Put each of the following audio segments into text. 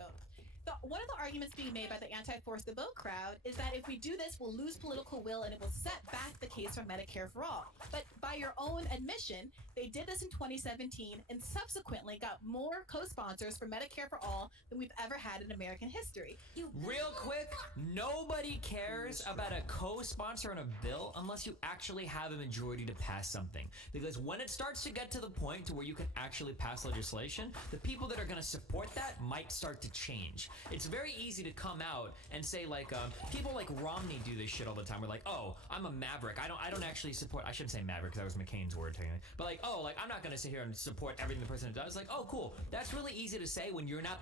vote. One of the arguments being made by the anti-force the vote crowd is that if we do this, we'll lose political will and it will set back the case for Medicare for all. But by your own admission, they did this in 2017 and subsequently got more co-sponsors for Medicare for all than we've ever had in American history. Real quick, nobody cares about a co-sponsor on a bill unless you actually have a majority to pass something. Because when it starts to get to the point to where you can actually pass legislation, the people that are going to support that might start to change. It's very easy to come out and say like people like Romney do this shit all the time. We're like, oh, I'm a maverick. I don't actually support. I shouldn't say maverick because that was McCain's word technically. But like, oh, like I'm not gonna sit here and support everything the president does. Like, oh, cool. That's really easy to say when you're not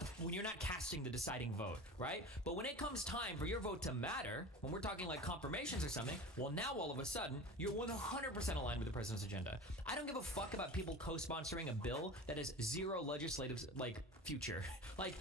casting the deciding vote, right? But when it comes time for your vote to matter, when we're talking like confirmations or something, well, now all of a sudden you're 100% aligned with the president's agenda. I don't give a fuck about people co-sponsoring a bill that has zero legislative like future. Like,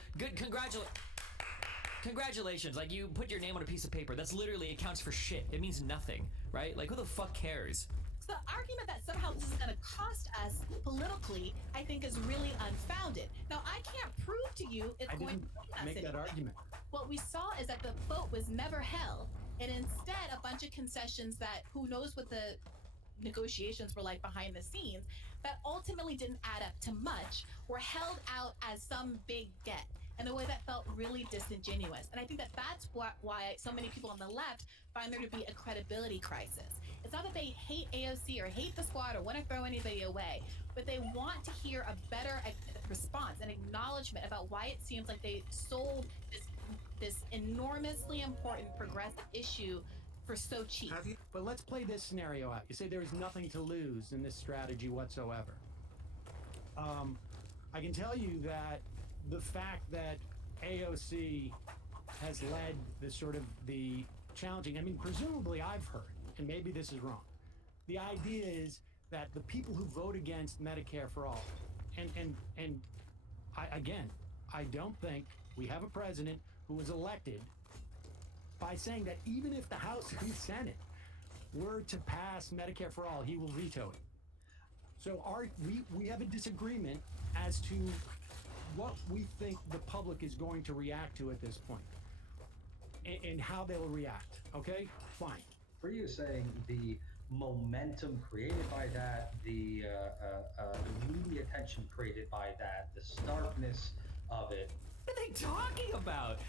Congratulations, like you put your name on a piece of paper. That's literally, it counts for shit. It means nothing, right? Like who the fuck cares? So the argument that somehow this is going to cost us politically, I think is really unfounded. Now, I can't prove to you it's going to cost us make that argument. What we saw is that the vote was never held, and instead a bunch of concessions that who knows what the negotiations were like behind the scenes that ultimately didn't add up to much were held out as some big get in a way that felt really disingenuous. And I think that that's why so many people on the left find there to be a credibility crisis. It's not that they hate AOC or hate the squad or want to throw anybody away, but they want to hear a better response, an acknowledgement about why it seems like they sold this enormously important progressive issue for so cheap. But let's play this scenario out. You say there is nothing to lose in this strategy whatsoever. I can tell you that the fact that AOC has led the challenging, I mean, presumably I've heard, and maybe this is wrong, the idea is that the people who vote against Medicare for all, and I don't think we have a president who was elected by saying that even if the House and Senate were to pass Medicare for all, he will veto it. So we have a disagreement as to what we think the public is going to react to at this point and how they'll react. Okay, fine. For you saying the momentum created by that, the media attention created by that, the starkness of it. What are they talking about?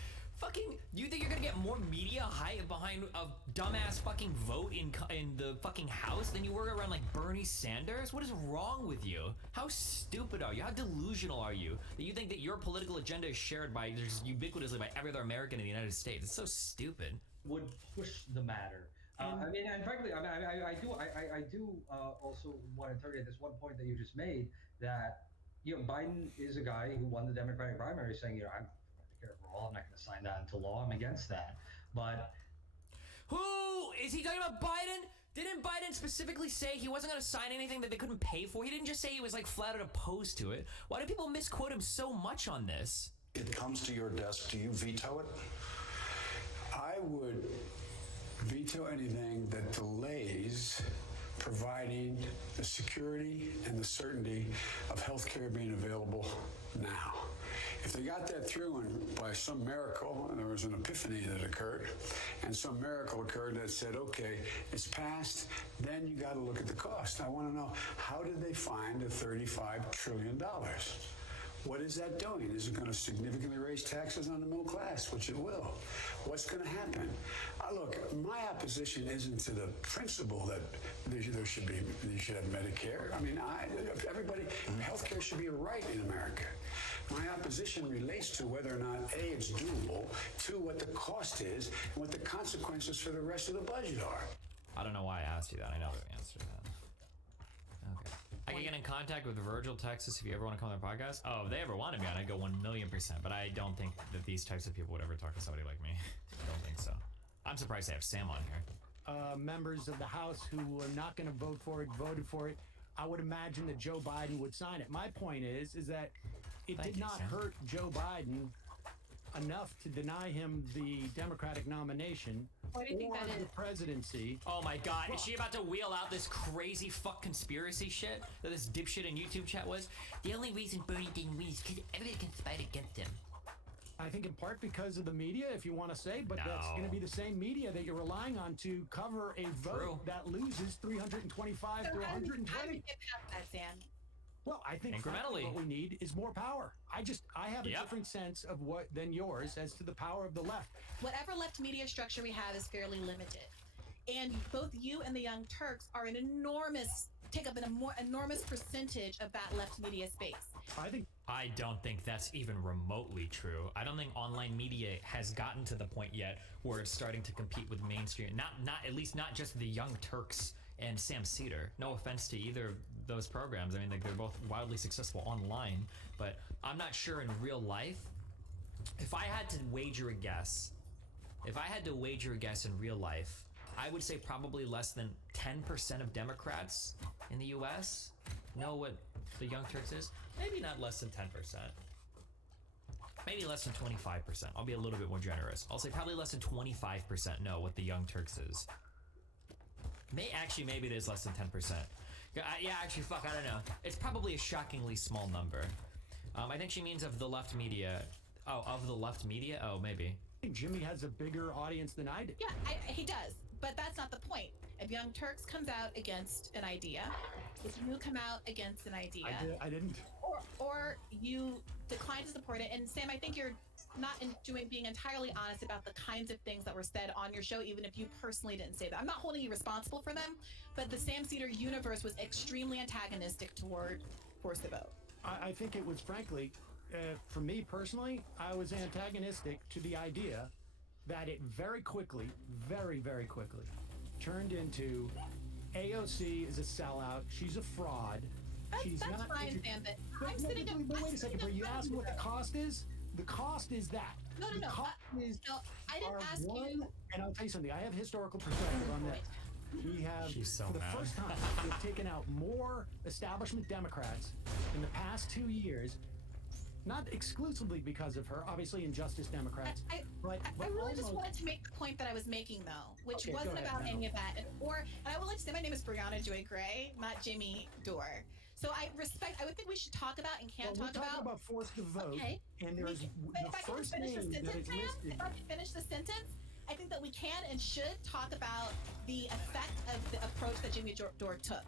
Fucking, you think you're gonna get more media hype behind a dumbass fucking vote in the fucking House than you were around like Bernie Sanders? What is wrong with you? How stupid are you? How delusional are you that you think that your political agenda is shared by just ubiquitously by every other American in the United States? It's so stupid. Would push the matter. I mean, and frankly, I do also want to interrogate this one point that you just made, that Biden is a guy who won the Democratic primary, saying I'm for all. I'm not going to sign that into law. I'm against that. But who is he talking about? Biden? Didn't Biden specifically say he wasn't going to sign anything that they couldn't pay for? He didn't just say he was like flat out opposed to it. Why do people misquote him so much on this? It comes to your desk. Do you veto it? I would veto anything that delays providing the security and the certainty of healthcare being available now. If they got that through and by some miracle, and there was an epiphany that occurred, and some miracle occurred that said, okay, it's passed, then you got to look at the cost. I want to know, how did they find the $35 trillion? What is that doing? Is it going to significantly raise taxes on the middle class, which it will? What's going to happen? Look, my opposition isn't to the principle that you should have Medicare. I mean, everybody, healthcare should be a right in America. My opposition relates to whether or not A, it's doable, two, what the cost is, and what the consequences for the rest of the budget are. I don't know why I asked you that. I know the answer to that. Okay. I can get in contact with Virgil, Texas, if you ever want to come on their podcast. Oh, if they ever wanted me on, I'd go 1,000,000%. But I don't think that these types of people would ever talk to somebody like me. I don't think so. I'm surprised they have Sam on here. Members of the House who are not going to vote for it, voted for it. I would imagine that Joe Biden would sign it. My point is that it did not hurt Joe Biden enough to deny him the Democratic nomination or the presidency. Oh my God, is she about to wheel out this crazy fuck conspiracy shit that this dipshit in YouTube chat was? The only reason Bernie didn't win is because everybody conspired against him. I think in part because of the media, if you want to say, but that's No. going to be the same media that you're relying on to cover a vote True. that loses 325 So to how do we 120. get past that, Sam? Well, I think frankly, Incrementally. what we need is more power. I have a Yep. different sense of what than yours as to the power of the left. Whatever left media structure we have is fairly limited. And both you and the Young Turks are take up an enormous percentage of that left media space. I don't think that's even remotely true. I don't think online media has gotten to the point yet where it's starting to compete with mainstream. Not at least not just the Young Turks and Sam Cedar. No offense to either of those programs. I mean, they're both wildly successful online, but I'm not sure in real life. If I had to wager a guess in real life, I would say probably less than 10% of Democrats in the U.S. know what the Young Turks is. Maybe not less than 10%. Maybe less than 25%. I'll be a little bit more generous. I'll say probably less than 25% know what the Young Turks is. Maybe it is less than 10%. Yeah, actually, fuck, I don't know. It's probably a shockingly small number. I think she means of the left media. Oh, of the left media? Oh, maybe. I think Jimmy has a bigger audience than I do. Yeah, he does. But that's not the point. If Young Turks comes out against an idea, if you come out against an idea, I didn't. or you decline to support it, and Sam, I think you're not being entirely honest about the kinds of things that were said on your show, even if you personally didn't say that. I'm not holding you responsible for them, but the Sam Cedar universe was extremely antagonistic toward Force the Vote. I think it was, frankly, for me personally, I was antagonistic to the idea that it very quickly, very, very quickly, turned into AOC is a sellout. She's a fraud. She's That's not. fine, Sam, but I'm No, sitting in. but wait a second. But you asked what the cost is. The cost is that. No. The cost is No, I didn't our ask one, you. and I'll tell you something. I have historical perspective on this. We have, She's so for the mad. first time, we've taken out more establishment Democrats in the past 2 years. Not exclusively because of her, obviously Injustice Democrats. I really just wanted to make the point that I was making, though, which Okay, go wasn't ahead, about no. any of that. And I would like to say my name is Brianna Joy Gray, not Jimmy Dore. So I would think we should talk about and can Well, talk we're talking about forced to vote, Okay. and there's But the if I can first just finish the name that sentence, is Sam, listed. if I can finish the sentence, I think that we can and should talk about the effect of the approach that Jimmy Dore took.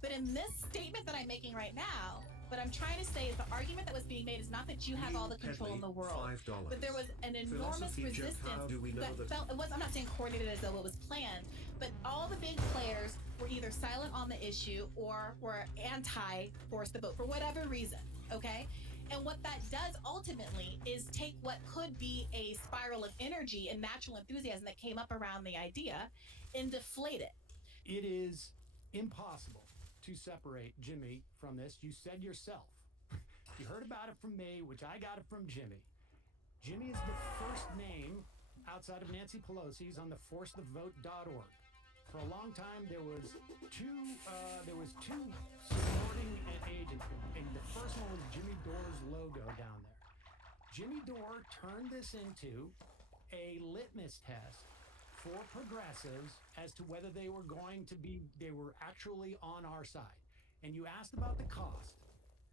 But in this statement that I'm making right now, what I'm trying to say is the argument that was being made is not that you have all the control in the world, $5. but there was an enormous Philosophy Jeff, resistance how do we know that that- felt. I'm not saying coordinated as though it was planned, but all the big players were either silent on the issue or were anti-force the vote for whatever reason. Okay. And what that does ultimately is take what could be a spiral of energy and natural enthusiasm that came up around the idea and deflate it. It is impossible to separate Jimmy from this. You said yourself. You heard about it from me, which I got it from Jimmy. Jimmy is the first name outside of Nancy Pelosi's on the forcethevote.org. For a long time, there was two supporting agents, and the first one was Jimmy Dore's logo down there. Jimmy Dore turned this into a litmus test for progressives as to whether they were actually on our side. And you asked about the cost.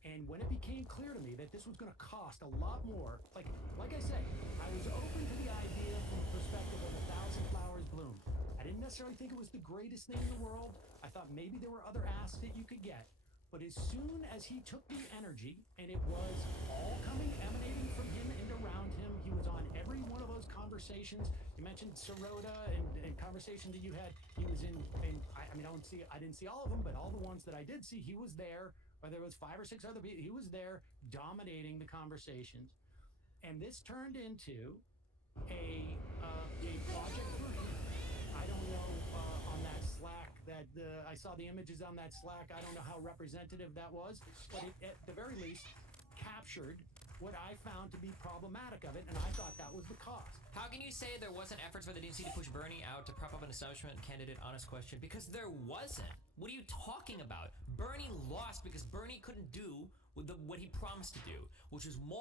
And when it became clear to me that this was going to cost a lot more, like I said, I was open to the idea from the perspective of 1,000 flowers bloom. I didn't necessarily think it was the greatest thing in the world. I thought maybe there were other asks that you could get. But as soon as he took the energy, and it was all emanating from him and around him, he was on every one of those conversations. You mentioned Sirota and conversations that you had. He was in I didn't see all of them, but all the ones that I did see, he was there. Whether it was 5 or 6 other people, he was there dominating the conversations. And this turned into a project for him. I don't know on that Slack that I saw the images on that Slack. I don't know how representative that was, but it, at the very least, captured what I found to be problematic of it, and I thought that was the cost. How can you say there wasn't efforts by the DNC to push Bernie out to prop up an establishment candidate? Honest question. Because there wasn't. What are you talking about? Bernie lost because Bernie couldn't do what he promised to do, which was more